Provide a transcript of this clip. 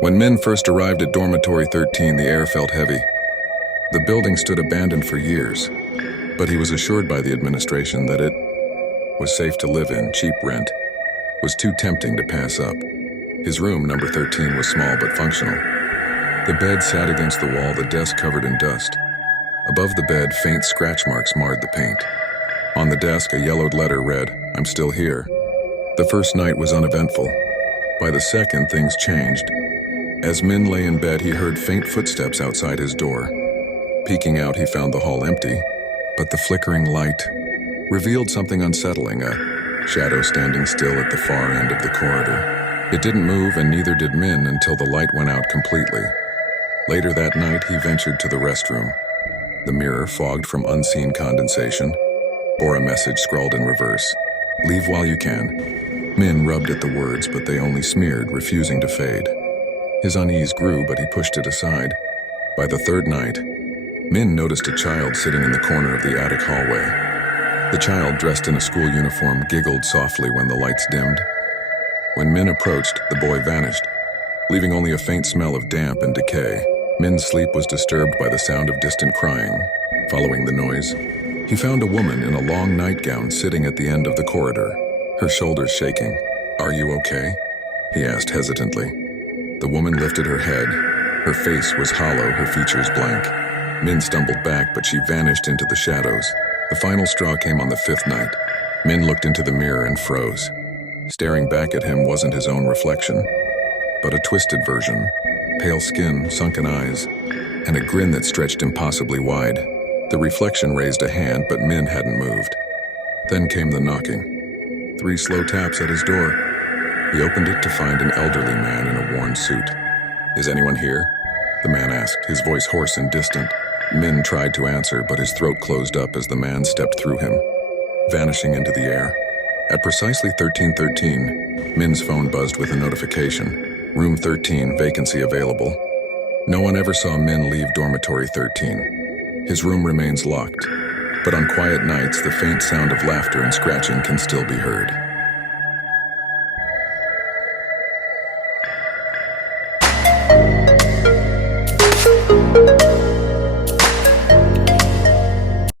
When Min first arrived at Dormitory 13, the air felt heavy. The building stood abandoned for years, but he was assured by the administration that it was safe to live in. Cheap rent was too tempting to pass up. His room, number 13, was small but functional. The bed sat against the wall, the desk covered in dust. Above the bed, faint scratch marks marred the paint. On the desk, a yellowed letter read, "I'm still here." The first night was uneventful. By the second, things changed. As Min lay in bed, he heard faint footsteps outside his door. Peeking out, he found the hall empty, but the flickering light revealed something unsettling, a shadow standing still at the far end of the corridor. It didn't move, and neither did Min until the light went out completely. Later that night, he ventured to the restroom. The mirror, fogged from unseen condensation, bore a message scrawled in reverse. "Leave while you can." Min rubbed at the words, but they only smeared, refusing to fade. His unease grew, but he pushed it aside. By the third night, Min noticed a child sitting in the corner of the attic hallway. The child, dressed in a school uniform, giggled softly when the lights dimmed. When Min approached, the boy vanished, leaving only a faint smell of damp and decay. Min's sleep was disturbed by the sound of distant crying. Following the noise, he found a woman in a long nightgown sitting at the end of the corridor, her shoulders shaking. "Are you okay?" he asked hesitantly. The woman lifted her head. Her face was hollow, her features blank. Min stumbled back, but she vanished into the shadows. The final straw came on the fifth night. Min looked into the mirror and froze. Staring back at him wasn't his own reflection, but a twisted version. Pale skin, sunken eyes, and a grin that stretched impossibly wide. The reflection raised a hand, but Min hadn't moved. Then came the knocking. 3 slow taps at his door. He opened it to find an elderly man in a worn suit. "Is anyone here?" the man asked, his voice hoarse and distant. Min tried to answer, but his throat closed up as the man stepped through him, vanishing into the air. At precisely 13:13, Min's phone buzzed with a notification. "Room 13, vacancy available." No one ever saw Min leave Dormitory 13. His room remains locked, but on quiet nights, the faint sound of laughter and scratching can still be heard.